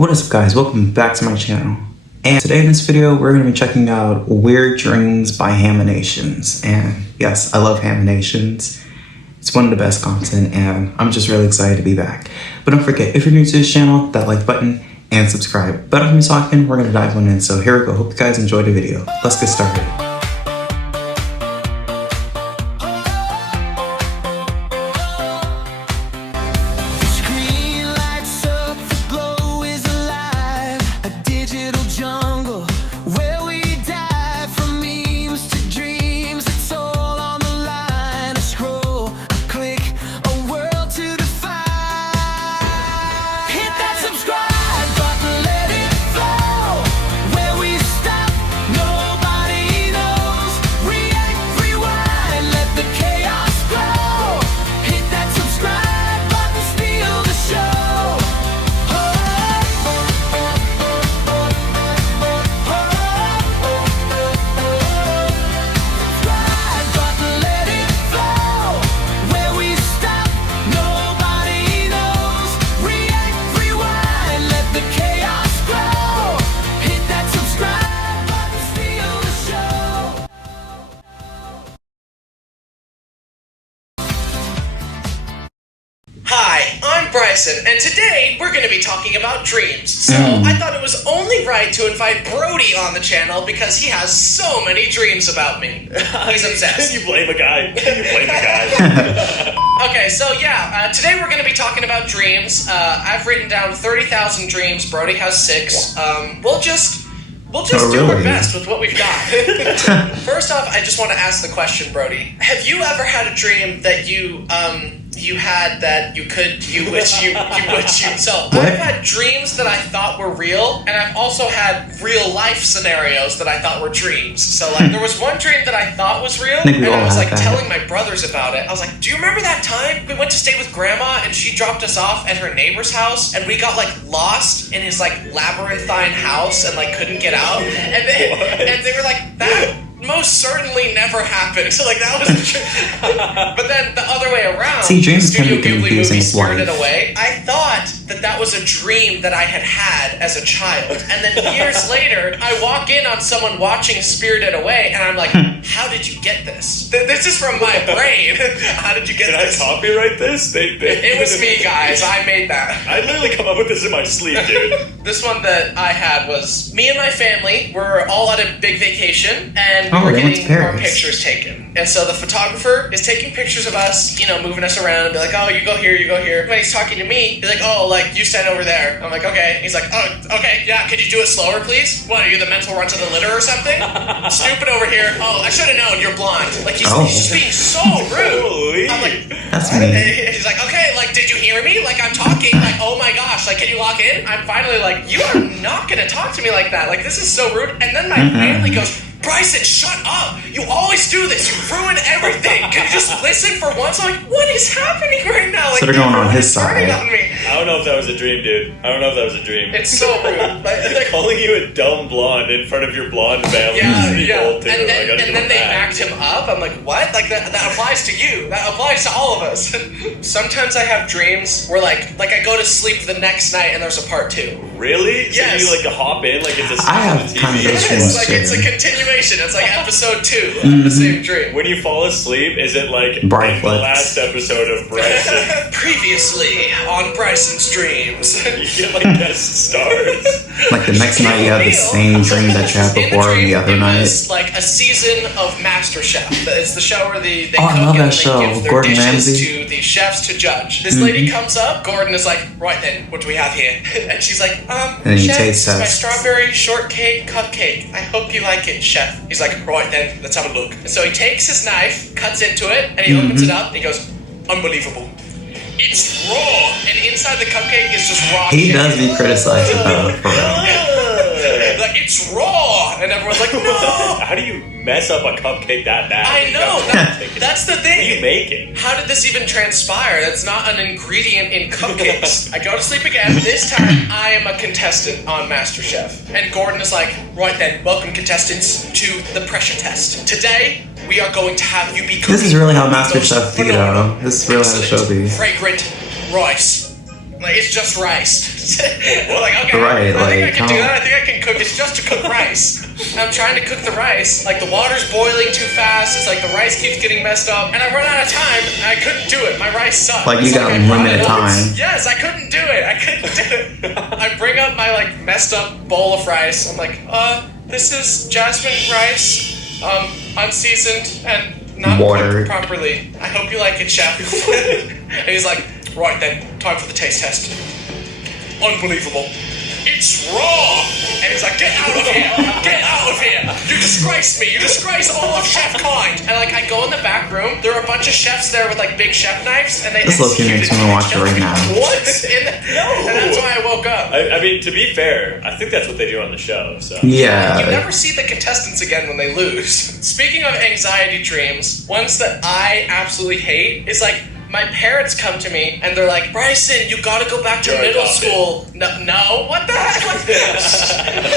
What is up guys, welcome back to my channel. And today in this video we're going to be checking out Weird Dreams by Haminations. And yes, I love Haminations. It's one of the best content and I'm just really excited to be back. But don't forget, if you're new to this channel, that like button and subscribe. But enough of me talking, we're going to dive on in. So here we go, hope you guys enjoyed the video. Let's get started. Hi, I'm Bryson, and today we're going to be talking about dreams. So I thought it was only right to invite Brody on the channel because he has so many dreams about me. He's obsessed. Can you blame a guy? Okay, so yeah, today we're going to be talking about dreams. I've written down 30,000 dreams. Brody has 6. We'll just do our best with what we've got. First off, I just want to ask the question, Brody. Have you ever had a dream that you wish you So I've had dreams that I thought were real, and I've also had real life scenarios that I thought were dreams. So like there was one dream that I thought was real, and I was like telling my brothers about it. I was like, do you remember that time we went to stay with grandma and she dropped us off at her neighbor's house and we got like lost in his like labyrinthine house and like couldn't get out? And they were like, that most certainly never happened. So like that was the truth. But then the other way around, see, dreams Studio can be Ghibli movie confusing. Spirited Away, I thought that was a dream that I had as a child. And then years later, I walk in on someone watching Spirited Away and I'm like, how did you get this? This is from my brain. How did you get this? Did I copyright this? It was me, guys. I made that. I literally come up with this in my sleep, dude. This one that I had was me and my family were all on a big vacation and we were getting our pictures taken. And so the photographer is taking pictures of us, you know, moving us around and be like, oh, you go here, you go here. When he's talking to me, he's like, oh, like, you stand over there. I'm like, okay. He's like, oh, okay, yeah, could you do it slower, please? What, are you the mental run to the litter or something? Stupid over here. Oh, I should have known, you're blonde. Like, he's just being so rude. Holy. I'm like, that's me. He's like, okay, like, did you hear me? Like, I'm talking. Like, oh my gosh, like, can you lock in? I'm finally like, you are not gonna talk to me like that. Like, this is so rude. And then my family goes, Bryson, shut up! You always do this. You ruin everything. Can you just listen for once? I'm like, what is happening right now? Like, so they're going on his side. On me. I don't know if that was a dream, dude. I don't know if that was a dream. It's so rude. Like, calling you a dumb blonde in front of your blonde family. Yeah. Too. And then they backed him up. I'm like, what? Like that applies to you. That applies to all of us. Sometimes I have dreams where like I go to sleep the next night and there's a part 2. Really? Yes. So you like hop in like it's a I have TV. kind of those Yes, dreams like too. it's a continuation. It's like episode 2 of the same dream. When you fall asleep, is it like Bright the last episode of Bryson? Previously on Bryson's Dreams. You get like guest stars. Like the next night you have the same dream that you had before the other night. It's like a season of MasterChef. It's the show where they cook I love and that they show. give their Gordon dishes Ramsay. to the chefs to judge. This lady comes up, Gordon is like, right then, what do we have here? And she's like, then he chef, tastes this is my tests. strawberry shortcake cupcake. I hope you like it, chef. He's like, right then, let's have a look. And so he takes his knife, cuts into it, and he opens it up, and he goes, unbelievable. It's raw, and inside the cupcake is just raw He chicken. does be criticized about it for real. Like, it's raw, and everyone's like, no! How do you mess up a cupcake that bad? I know, that's the What are thing. you making? How did this even transpire? That's not an ingredient in cupcakes. I go to sleep again. This time, I am a contestant on MasterChef. And Gordon is like, right then, welcome contestants to the pressure test. Today, we are going to have you be cooking. This is really how the MasterChef most be, though. This is really how the show excellent, be. fragrant rice. Like, it's just rice. We're like, okay, Right, I think I like, can do that. I think I can cook. It's just to cook rice. And I'm trying to cook the rice. Like, the water's boiling too fast. It's like the rice keeps getting messed up. And I run out of time, and I couldn't do it. My rice sucked. Like, you It's got I limited brought it up. time. Yes, I couldn't do it. I bring up my, like, messed up bowl of rice. I'm like, this is jasmine rice, unseasoned and not Watered. cooked properly. I hope you like it, chef. And he's like, right then, time for the taste test. Unbelievable. It's raw! And he's like, get out of here! Get out of here! You disgrace me! You disgrace all of chef kind! And like, I go in the back room, there are a bunch of chefs there with like big chef knives, and they This look makes me want to watch it right now. What? No! And that's why I woke up. I mean, to be fair, I think that's what they do on the show. So Yeah. You never see the contestants again when they lose. Speaking of anxiety dreams, ones that I absolutely hate is like, my parents come to me and they're like, Bryson, you gotta go back to You're middle adopted. school. No, what the heck was this?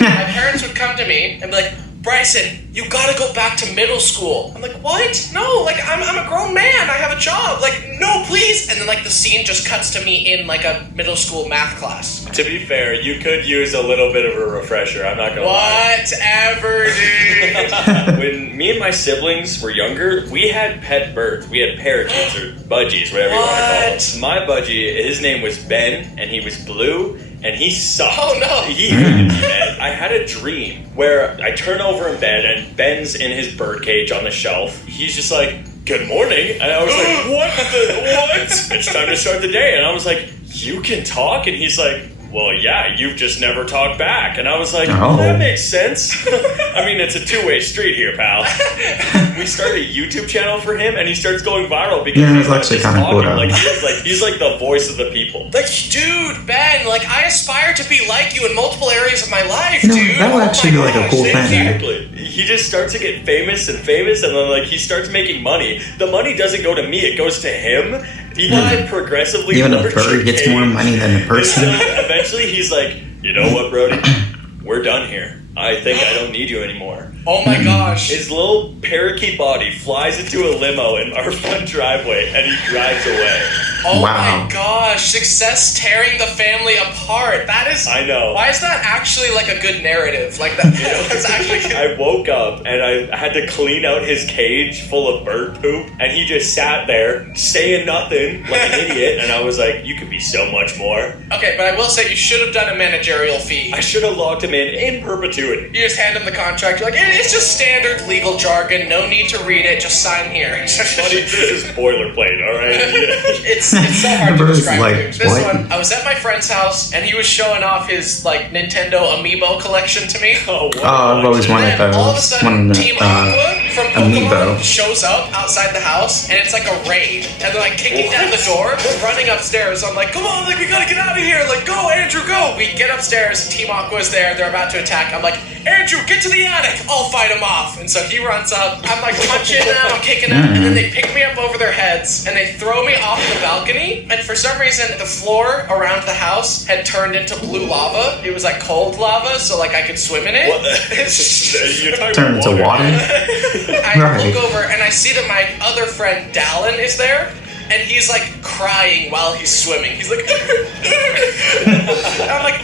My parents would come to me and be like, Bryson, you gotta go back to middle school. I'm like, what? No, like, I'm a grown man. I have a job. Like, no, please. And then, like, the scene just cuts to me in, like, a middle school math class. to be fair, you could use a little bit of a refresher. I'm not gonna lie. Whatever, dude. When me and my siblings were younger, we had pet birds. We had parakeets or budgies, whatever you want to call What? them. My budgie, his name was Ben, and he was blue, and he sucked. Oh, no. He hated me, man. I had a dream where I turn over in bed, and Ben's in his bird cage on the shelf. He's just like, good morning. And I was like, what? It's time to start the day. And I was like, you can talk? And he's like, well, yeah, you've just never talked back. And I was like, Oh. that makes sense. I mean, it's a two-way street here, pal. We started a YouTube channel for him, and he starts going viral because Yeah, he's it's actually just kinda cool, talking though. he's like the voice of the people. Like, dude, Ben, like, I aspire to be like you in multiple areas of my life, You know, dude. that would Oh actually my be like a gosh, cool thank thing. you. Exactly. He just starts to get famous, and then like he starts making money. The money doesn't go to me; it goes to him. He gets it progressively. Even a larger bird gets more cage. money than a person. And so eventually, he's like, you know what, Brody? We're done here. I think I don't need you anymore. Oh my gosh. His little parakeet body flies into a limo in our front driveway, and he drives away. Oh Wow. my gosh. Success tearing the family apart. That is... I know. Why is that actually like a good narrative? Like, that's actually good. I woke up and I had to clean out his cage full of bird poop, and he just sat there saying nothing like an idiot. And I was like, you could be so much more. Okay, but I will say you should have done a managerial fee. I should have locked him in perpetuity. You just hand him the contract. You're like, it's just standard legal jargon. No need to read it. Just sign here. Buddy, this is boilerplate, all right? It's so hard to Bruce, describe. like, Dude. This what? one, I was at my friend's house, and he was showing off his like Nintendo Amiibo collection to me. Oh, what Oh, I've always wanted And then all of a those. sudden, Wanted Team Aqua from Pokemon Amiibo. shows up outside the house, and it's like a raid. And they're like kicking down the door, running upstairs. I'm like, come on, like we gotta get out of here. Like, go, Andrew, go. We get upstairs. Team Aqua's there. They're about to attack. I'm like, Andrew, get to the attic. I'll fight him off. And so he runs up. I'm like punching him. I'm kicking him. And then they pick me up over their heads, and they throw me off the balcony. And for some reason, the floor around the house had turned into blue lava. It was like cold lava, so like I could swim in it. What the? You're talking Turn about into water. I Right. look over and I see that my other friend Dallin is there, and he's like crying while he's swimming. He's like, I'm like,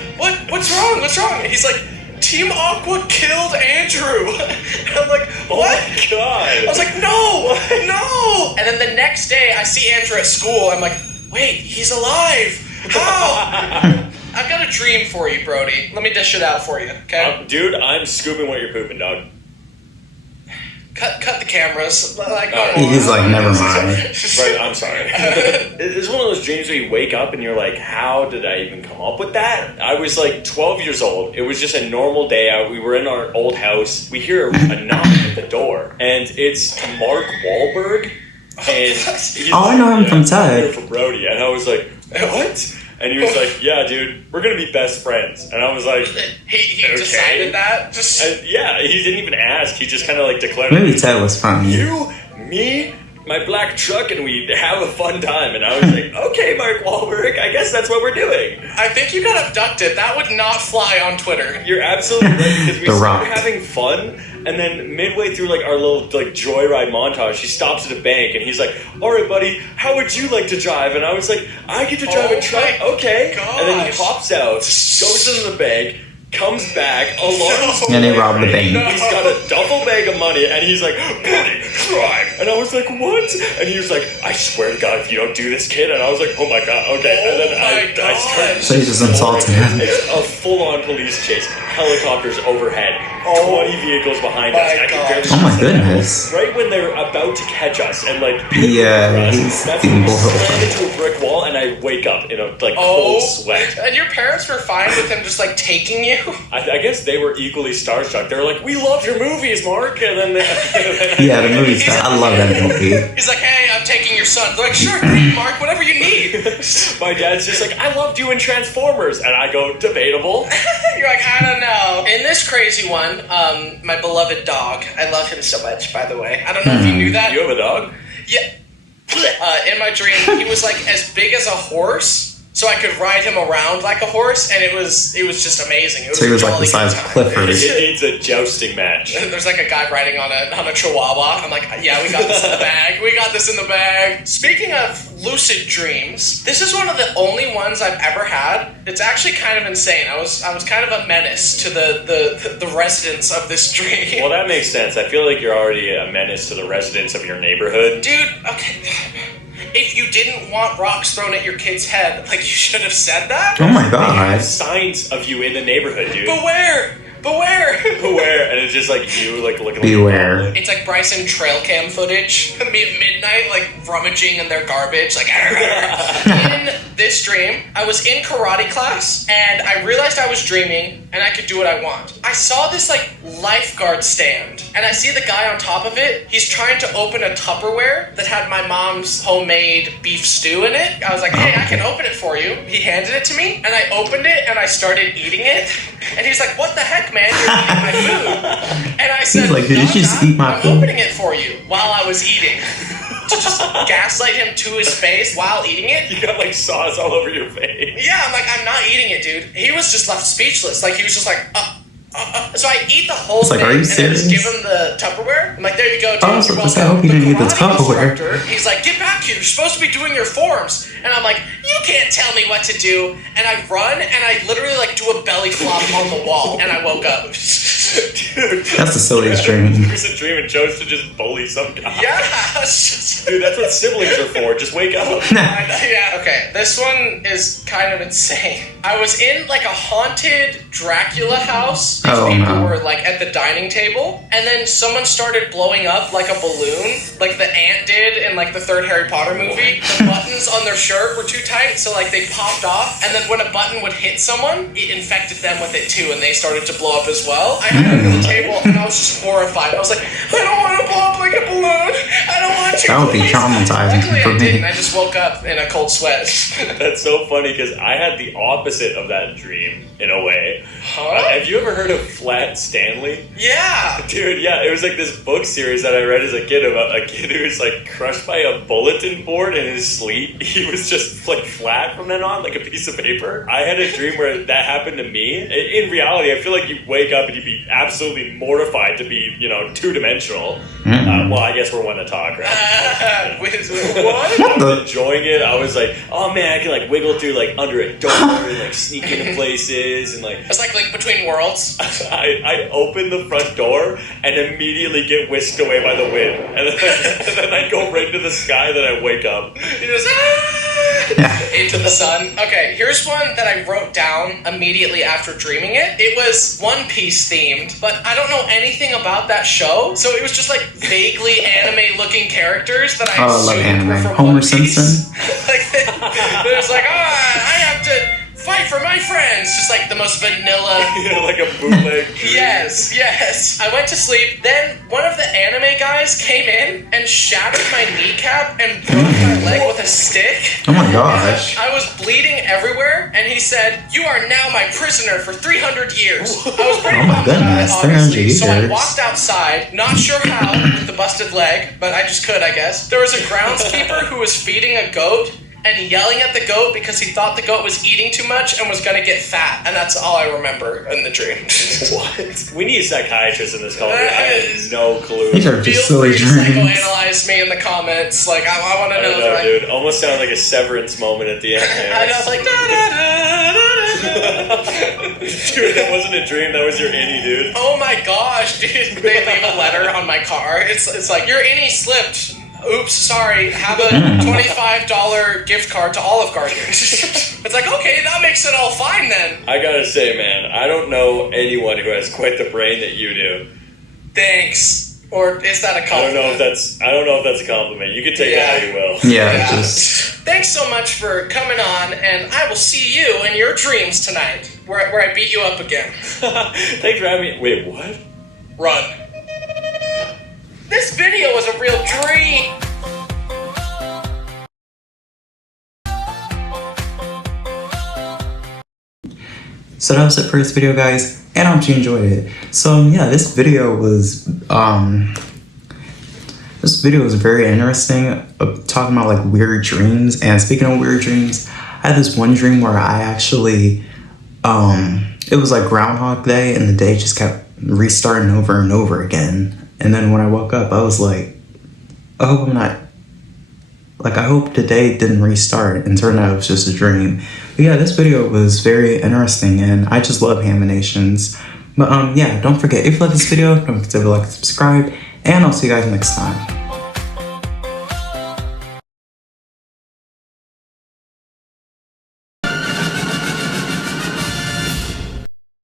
what's wrong? What's wrong? And he's like, Team Aqua killed Andrew. And I'm like, what? Oh my God. I was like, no. And then the next day, I see Andrew at school. I'm like, wait, he's alive. How? I've got a dream for you, Brody. Let me dish it out for you, okay? Dude, I'm scooping what you're pooping, dog. Cut the cameras. Like, He's like, never mind. Right, I'm sorry. It's one of those dreams where you wake up and you're like, how did I even come up with that? I was like 12 years old. It was just a normal day. We were in our old house. We hear a knock at the door, and it's Mark Wahlberg. And he's Oh, I know him from Ted. Here for Brody. And I was like, what? And he was like, yeah, dude, we're going to be best friends. And I was like, He Okay. decided that. Just and yeah, he didn't even ask. He just kind of like declared Maybe Ted was funny. you, me, my black truck, and we have a fun time. And I was like, okay, Mark Wahlberg, I guess that's what we're doing. I think you got abducted. That would not fly on Twitter. You're absolutely right, because we The started Rock. having fun, And then midway through like our little like joyride montage, he stops at a bank and he's like, "All right, buddy, how would you like to drive?" And I was like, "I get to drive a truck, okay." Gosh. And then he hops out, goes into the bank, comes back, alarms, And they robbed the bank. He's got a duffel bag of money, and he's like, "Buddy, drive." And I was like, "What?" And he was like, "I swear to God, if you don't do this, kid." And I was like, "Oh my God, okay." And then I started. So you just insulted him. It's a full-on police chase. Helicopters overhead. 20 vehicles behind us. I can barely Oh my see them. goodness. Right when they're about to catch us and like Yeah, us, he's that's when we being slam into a brick wall and I wake up in a like cold sweat. And your parents were fine with him just like taking you? I guess they were equally starstruck. They were like, "We love your movies, Mark." And then Yeah, the movie's I love that movie. He's like, "Hey, I'm taking your son." They're like, "Sure, Mark, whatever you need." my dad's just like, "I loved you in Transformers," and I go, "Debatable." You're like, "I don't know." In this crazy one, my beloved dog. I love him so much, by the way. I don't know if you knew that. You have a dog? Yeah. In my dream, he was like as big as a horse. So I could ride him around like a horse, and it was just amazing. It was So he was a like the jolly size good of time. Clifford. It needs a jousting match. There's like a guy riding on a chihuahua. I'm like, yeah, we got this in the bag. We got this in the bag. Speaking of lucid dreams, this is one of the only ones I've ever had. It's actually kind of insane. I was kind of a menace to the residents of this dream. Well, that makes sense. I feel like you're already a menace to the residents of your neighborhood. Dude, okay. If you didn't want rocks thrown at your kid's head, like, you should have said that. Oh my They have god. signs of you in the neighborhood, dude. Beware! Beware! Beware, and it's just like you, like looking. Beware. Like a It's like Bryson trail cam footage. Me at midnight, like rummaging in their garbage, like. In this dream, I was in karate class, and I realized I was dreaming, and I could do what I want. I saw this like lifeguard stand, and I see the guy on top of it. He's trying to open a Tupperware that had my mom's homemade beef stew in it. I was like, "Hey, I can open it for you." He handed it to me, and I opened it, and I started eating it. And he's like, "What the heck, man? You're eating my food." And I said, He's like, "Did you just eat my I'm food?" opening it for you while I was eating. To just gaslight him to his face while eating it. You got like sauce all over your face. Yeah, I'm like, "I'm not eating it, dude." He was just left speechless. Like, he was just like, So I eat the whole like, thing, are you and then just give serious? him the Tupperware. I'm like, "There you go, dude. Oh, You're so welcome." I hope you didn't eat the karate Tupperware. instructor, he's like, "Get back here. You're supposed to be doing your forms." And I'm like, "You can't tell me what to do." And I run, and I literally like do a belly flop on the wall, and I woke up. Dude. That's the silliest dream. There's a dream and chose to just bully some guy. Yeah, it's just- Dude, that's what siblings are for. Just wake up. Yeah, okay. This one is kind of insane. I was in like a haunted Dracula house. These Oh, people no. were like at the dining table, and then someone started blowing up like a balloon, like the ant did in like the third Harry Potter movie. The buttons on their shirt were too tight, so like they popped off, and then when a button would hit someone, it infected them with it too, and they started to blow up as well. I had it on the table, and I was just horrified. I was like, "I don't want to blow up like a balloon. I don't want to." That would be please." traumatizing Luckily, for I me. didn't. I just woke up in a cold sweat. That's so funny because I had the opposite of that dream in a way. Huh? Have you ever heard of Flat Stanley? Yeah. Dude, yeah, it was like this book series that I read as a kid about a kid who was like crushed by a bulletin board in his sleep. He was just like flat from then on, like a piece of paper. I had a dream where that happened to me. In reality, I feel like you wake up and you'd be absolutely mortified to be, two-dimensional. Well, I guess we're one to talk, right? What? I was enjoying it. I was like, "Oh man, I can like wiggle through like under a door and like sneak into places and like." It's like Link Between Worlds. I open the front door and immediately get whisked away by the wind, and then I go right into the sky. Then I wake up. You just into the sun. Okay, here's one that I wrote down immediately after dreaming it. It was One Piece themed, but I don't know anything about that show, so it was just like vaguely anime-looking characters that I Oh, I love assumed were anime. from Homer One Piece. Simpson. Like, there's like, I have to fight for my friends. Just like the most vanilla. Like a bootleg. Yes. I went to sleep. Then one of the anime guys came in and shattered my kneecap and broke my leg with a stick. Oh my gosh. I was bleeding everywhere, and he said, "You are now my prisoner for 300 years." I was pretty Oh my bummed about it, goodness, 300 obviously. So I years. walked outside, not sure how, with the busted leg, but I just could, I guess. There was a groundskeeper who was feeding a goat, and yelling at the goat because he thought the goat was eating too much and was going to get fat. And that's all I remember in the dream. What? We need a psychiatrist in this call. I have no clue. These are just silly Feel free to dreams. psychoanalyze me in the comments. Like, I want to know. Dude. Almost sounded like a Severance moment at the end there. I was like, Dude, that wasn't a dream. That was your innie, dude. oh my gosh, dude. They leave a letter on my car. It's like, your innie slipped. Oops, sorry. Have a $25 gift card to Olive Garden. It's like, okay, that makes it all fine then. I gotta say, man, I don't know anyone who has quite the brain that you do. Thanks. Or is that a compliment? I don't know if that's a compliment. You can take it how you will. Yeah, just... Thanks so much for coming on, and I will see you in your dreams tonight, where I beat you up again. Thanks for having me. Wait, what? Run. This video was a real dream. So that was it for this video, guys, and I hope you enjoyed it. So yeah, this video was very interesting, talking about like weird dreams. And speaking of weird dreams, I had this one dream where I actually it was like Groundhog Day, and the day just kept restarting over and over again. And then when I woke up, I was like, I hope the day didn't restart, and turned out it was just a dream. But yeah, this video was very interesting, and I just love Haminations. But yeah, don't forget, if you like this video, don't forget to like and subscribe, and I'll see you guys next time.